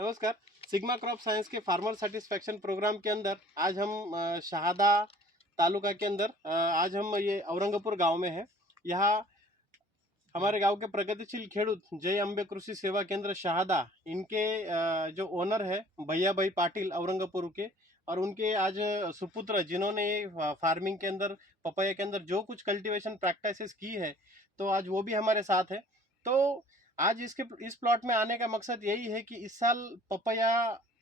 नमस्कार। Sigma crop science के farmer satisfaction programme के अंदर आज हम शहादा तालुका के अंदर आज हम ये औरंगापुर गांव में हैं। यहाँ हमारे गांव के प्रगतिशील खेडूत जय अंबे कृषि सेवा केंद्र शहादा, इनके जो ओनर है भैया भाई पाटिल औरंगापुर के, और उनके आज सुपुत्र जिन्होंने फार्मिंग के अंदर पपाया के अंदर जो कुछ कल्टीवेशन प्रैक्टिसेस की है, तो आज वो भी हमारे साथ है। तो आज इस प्लॉट में आने का मकसद यही है कि इस साल पपाया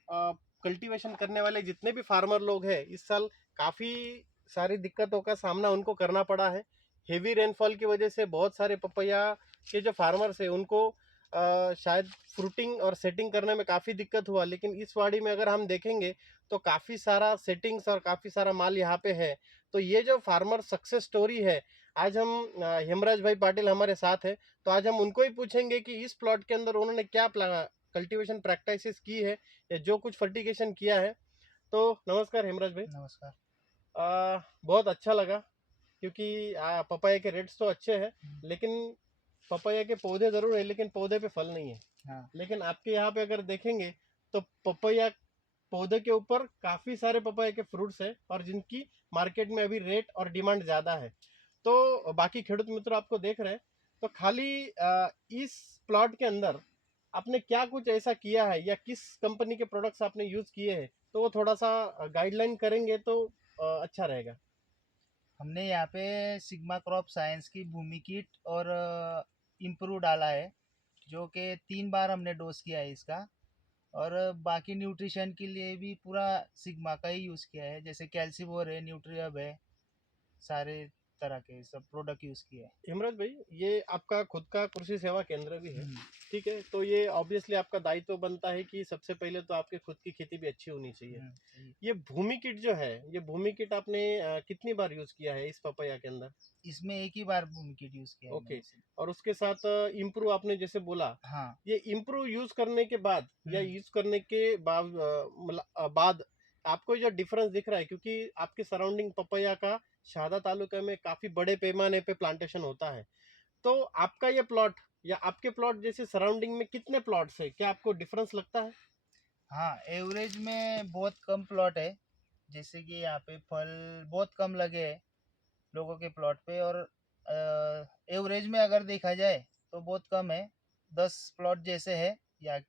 कल्टीवेशन करने वाले जितने भी फार्मर लोग हैं, इस साल काफ़ी सारी दिक्कतों का सामना उनको करना पड़ा है। हेवी रेनफॉल की वजह से बहुत सारे पपैया के जो फार्मर्स हैं उनको शायद फ्रूटिंग और सेटिंग करने में काफ़ी दिक्कत हुआ, लेकिन इस वाड़ी में अगर हम देखेंगे तो काफ़ी सारा सेटिंग्स और काफ़ी सारा माल यहाँ पे है। तो ये जो फार्मर सक्सेस स्टोरी है, आज हम हेमराज भाई पाटिल हमारे साथ है, तो आज हम उनको ही पूछेंगे कि इस प्लॉट के अंदर उन्होंने क्या कल्टीवेशन प्रैक्टिसेस की है या जो कुछ फर्टिगेशन किया है। तो नमस्कार हेमराज भाई। नमस्कार। बहुत अच्छा लगा, क्योंकि पपाया के रेट्स तो अच्छे हैं, लेकिन पपाया के पौधे जरूर है लेकिन पौधे पे फल नहीं है। हाँ। लेकिन आपके यहाँ पे अगर देखेंगे तो पपाया पौधे के ऊपर काफी सारे पपाया के फ्रूट्स है, और जिनकी मार्केट में अभी रेट और डिमांड ज्यादा है। तो बाकी खेडूत मित्र आपको देख रहे हैं, तो खाली इस प्लॉट के अंदर आपने क्या कुछ ऐसा किया है या किस कंपनी के प्रोडक्ट्स आपने यूज किए हैं, तो वो थोड़ा सा गाइडलाइन करेंगे तो अच्छा रहेगा। हमने यहाँ पे सिग्मा क्रॉप साइंस की भूमि किट और इम्प्रूव डाला है, जो कि 3 बार हमने डोज किया है इसका। और बाकी न्यूट्रिशन के लिए भी पूरा सिग्मा का ही यूज़ किया है, जैसे कैल्सीवोर है, न्यूट्रिहब है, सारे तरह के सब प्रोडक्ट यूज़ किए हैं। हिमराज भाई, ये आपका खुद का कृषि सेवा केंद्र भी है, हम्म। ठीक है? तो ये ऑब्वियसली आपका दायित्व बनता है कि सबसे पहले तो आपके खुद की खेती भी अच्छी होनी चाहिए। सही। ये भूमि किट जो है, ये भूमि किट आपने कितनी बार यूज किया है इस पपैया के अंदर? इसमें एक ही बार भूमि किट यूज़ किया है ओके। मैंने सिर्फ। और उसके साथ इम्प्रूव आपने जैसे बोला, हाँ। ये इम्प्रूव यूज करने के बाद या हम्म। यूज करने के बाद आपको जो डिफरेंस दिख रहा है, क्योंकि आपके सराउंडिंग पपैया का शहादा तालुका में काफी बड़े पैमाने पे प्लांटेशन होता है, तो आपका ये प्लॉट या आपके प्लॉट जैसे सराउंडिंग में कितने प्लॉट्स है, क्या आपको डिफरेंस लगता है? हाँ, एवरेज में बहुत कम प्लॉट है, जैसे कि यहाँ पे फल बहुत कम लगे हैं लोगों के प्लॉट पे। और एवरेज में अगर देखा जाए तो बहुत कम है, 10 प्लॉट जैसे है। या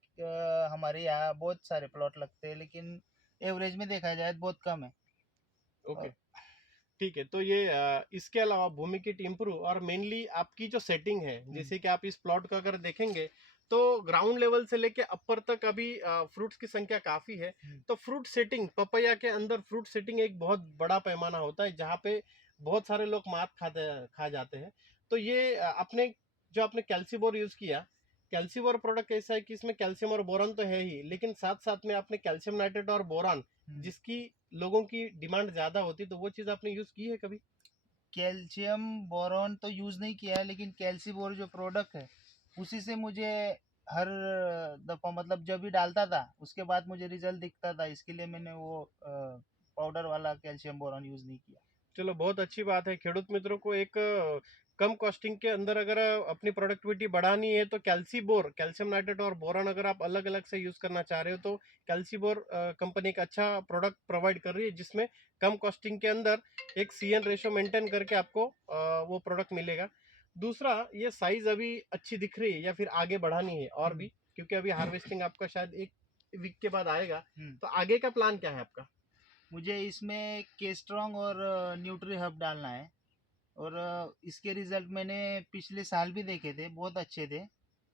हमारे यहाँ बहुत सारे प्लॉट लगते हैं, लेकिन एवरेज में देखा जाए तो बहुत कम है। ओके, और ठीक है। तो ये इसके अलावा भूमि किट इम्प्रूव और मेनली आपकी जो सेटिंग है, हम्म, जैसे कि आप इस प्लॉट का अगर देखेंगे तो ग्राउंड लेवल से लेके अपर तक अभी फ्रूट्स की संख्या काफी है। हम्म, तो फ्रूट सेटिंग पपैया के अंदर फ्रूट सेटिंग एक बहुत बड़ा पैमाना होता है, जहाँ पे बहुत सारे लोग मात खा जाते हैं। तो ये आपने कैल्सीबोर यूज किया। कैल्सीबोर प्रोडक्ट ऐसा है कि इसमें कैल्शियम और बोरान तो है ही, लेकिन साथ साथ में आपने कैल्शियम नाइट्रेट और बोरान, हम्म। जिसकी लोगों की डिमांड ज्यादा होती, तो वो चीज आपने यूज की है कभी? कैल्शियम बोरॉन तो यूज़ नहीं किया है, लेकिन कैल्सीबोर जो प्रोडक्ट है उसी से मुझे हर दफ़ा, मतलब जब भी डालता था उसके बाद मुझे रिजल्ट दिखता था, इसके लिए मैंने वो पाउडर वाला कैल्शियम बोरॉन यूज़ नहीं किया। चलो, बहुत अच्छी बात है। खेडूत मित्रों को एक कम कॉस्टिंग के अंदर अगर अपनी प्रोडक्टिविटी बढ़ानी है, तो कैल्सीबोर, कैल्शियम नाइट्रेट और बोरान अगर आप अलग अलग से यूज करना चाह रहे हो, तो कैल्सीबोर कंपनी एक अच्छा प्रोडक्ट प्रोवाइड कर रही है, जिसमें कम कॉस्टिंग के अंदर एक CN रेशो मेंटेन करके आपको वो प्रोडक्ट मिलेगा। दूसरा, ये साइज अभी अच्छी दिख रही है या फिर आगे बढ़ानी है और भी, क्योंकि अभी हार्वेस्टिंग आपका शायद 1 वीक के बाद आएगा, तो आगे का प्लान क्या है आपका? मुझे इसमें केस्ट्रॉन्ग और न्यूट्री हब डालना है। और इसके रिजल्ट मैंने पिछले साल भी देखे थे, बहुत अच्छे थे।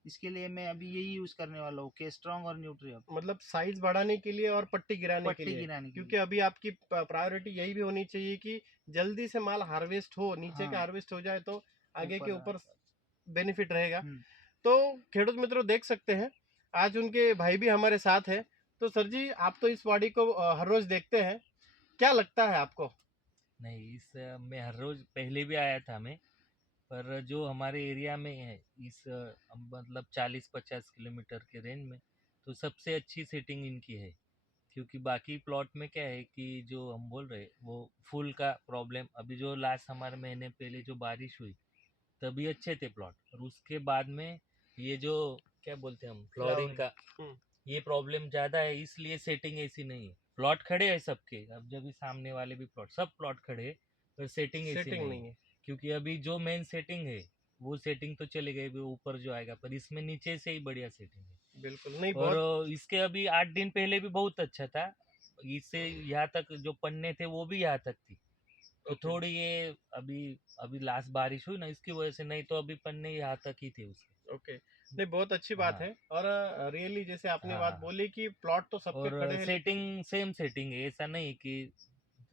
इसके लिए मैं अभी यही यूज़ करने वाला हूँ, केस्ट्रॉन्ग और न्यूट्री हब। मतलब साइज बढ़ाने के लिए और पट्टी गिराने के पट्टी लिए? गिराने के क्योंकि लिए। अभी आपकी प्रायोरिटी यही भी होनी चाहिए कि जल्दी से माल हार्वेस्ट हो, नीचे का हाँ, हार्वेस्ट हो जाए, तो आगे के ऊपर ऊपर बेनिफिट रहेगा। हम्म। तो खेडूत मित्रों देख सकते हैं, आज उनके भाई भी हमारे साथ हैं। तो सर जी, आप तो इस वाड़ी को हर रोज देखते हैं, क्या लगता है आपको? नहीं, इस मैं हर रोज पहले भी आया था मैं, पर जो हमारे एरिया में है इस मतलब 40-50 किलोमीटर के रेंज में, तो सबसे अच्छी सेटिंग इनकी है। क्योंकि बाकी प्लॉट में क्या है कि जो हम बोल रहे वो फूल का प्रॉब्लम, अभी जो लास्ट हमारे महीने पहले जो बारिश हुई तभी अच्छे थे प्लॉट, और उसके बाद में ये जो क्या बोलते हैं हम फ्लोरिंग फ्लावरिंग। का, हम्म। ये प्रॉब्लम ज्यादा है, इसलिए सेटिंग ऐसी नहीं है। प्लॉट खड़े हैं सबके, अब जब भी सामने वाले भी प्लॉट, सब प्लॉट खड़े हैं, पर सेटिंग ऐसी सेटिंग नहीं नहीं है। है। क्योंकि अभी जो मेन सेटिंग है वो सेटिंग तो चले गए, वो ऊपर जो आएगा, पर इसमें नीचे से ही बढ़िया सेटिंग है। बिल्कुल नहीं, और बहुत इसके अभी 8 दिन पहले भी बहुत अच्छा था, इससे यहाँ तक जो पन्ने थे वो भी यहाँ तक थी। तो ओके। थोड़ी ये अभी अभी लास्ट बारिश हुई ना, इसकी वजह से, नहीं तो अभी पन्ने यहाँ तक ही थे उसके। ओके, नहीं बहुत अच्छी बात हाँ है। और रियली जैसे आपने बात हाँ। बोली कि प्लॉट तो सबके और खड़े हैं, लेकिन सेटिंग सेम सेटिंग है, ऐसा नहीं कि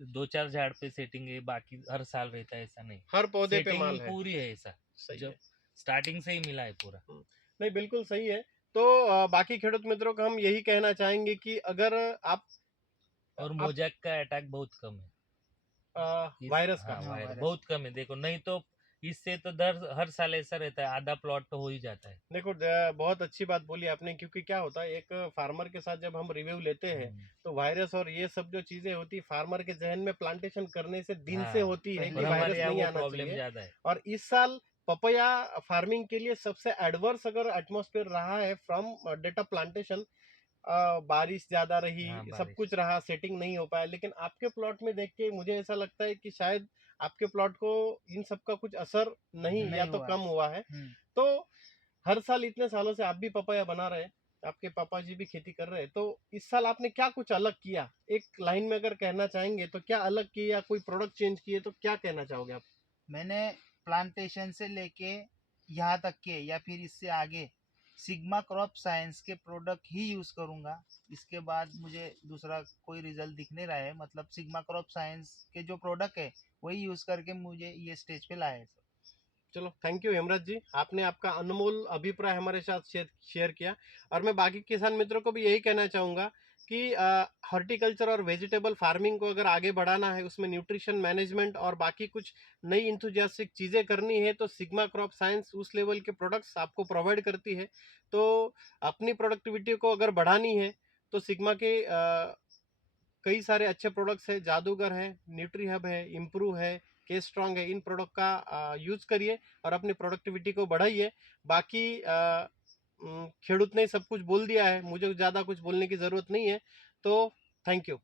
2-4 झाड़ पे सेटिंग है बाकी हर साल रहता है, ऐसा नहीं। हर पौधे पे सेटिंग माल है। पूरी है ऐसा, सही जब है। स्टार्टिंग से ही मिला है पूरा। नहीं बिल्कुल सही है। तो बाकी खेडूत मित्रों को हम यही कहना चाहेंगे कि अगर आप और मोजैक का अटैक बहुत कम है वायरस का, हाँ हाँ, वायरस वायरस बहुत कम है, देखो, नहीं तो इससे तो हर साल ऐसा रहता है, आधा प्लॉट तो हो ही जाता है। देखो बहुत अच्छी बात बोली आपने, क्योंकि क्या होता है, एक फार्मर के साथ जब हम रिव्यू लेते हैं तो वायरस और ये सब जो चीजें होती है फार्मर के जहन में प्लांटेशन करने से दिन से हाँ, होती है पहले कि और ही वायरस हमारे यहाँ नहीं वो आना प्रॉब्लम चाहिए। ज्यादा है। और इस साल पपैया फार्मिंग के लिए सबसे एडवर्स अगर एटमॉस्फेयर रहा है फ्रॉम डेटा प्लांटेशन, बारिश ज्यादा रही, हाँ सब बारिश। कुछ रहा, सेटिंग नहीं हो पाया। लेकिन आपके प्लॉट में देख के मुझे ऐसा लगता है कि शायद आपके प्लॉट को इन सब का कुछ असर नहीं या नहीं तो हुआ। कम हुआ है। तो हर साल इतने सालों से आप भी पपाया बना रहे हैं, आपके पापा जी भी खेती कर रहे हैं, तो इस साल आपने क्या कुछ अलग किया, एक लाइन में अगर कहना चाहेंगे तो क्या अलग किया, कोई प्रोडक्ट चेंज किए तो क्या कहना चाहोगे आप? मैंने प्लांटेशन से लेके यहाँ तक के या फिर इससे आगे सिग्मा क्रॉप साइंस के प्रोडक्ट ही यूज़ करूँगा। इसके बाद मुझे दूसरा कोई रिजल्ट दिख नहीं रहा है, मतलब सिग्मा क्रॉप साइंस के जो प्रोडक्ट है वही यूज़ करके मुझे ये स्टेज पे लाया है सर। चलो, थैंक यू हेमराज जी, आपने आपका अनमोल अभिप्राय हमारे साथ शेयर किया। और मैं बाकी किसान मित्रों को भी यही कहना चाहूँगा कि हॉर्टिकल्चर और वेजिटेबल फार्मिंग को अगर आगे बढ़ाना है, उसमें न्यूट्रिशन मैनेजमेंट और बाकी कुछ नई इंथुजियास्टिक चीज़ें करनी है, तो सिग्मा क्रॉप साइंस उस लेवल के प्रोडक्ट्स आपको प्रोवाइड करती है। तो अपनी प्रोडक्टिविटी को अगर बढ़ानी है तो सिग्मा के कई सारे अच्छे प्रोडक्ट्स हैं, जादूगर है, न्यूट्री हब है, इम्प्रूव है, के स्ट्रॉन्ग है, इन प्रोडक्ट का यूज करिए और अपनी प्रोडक्टिविटी को बढ़ाइए। बाकी खेडूत ने सब कुछ बोल दिया है, मुझे ज़्यादा कुछ बोलने की ज़रूरत नहीं है। तो थैंक यू।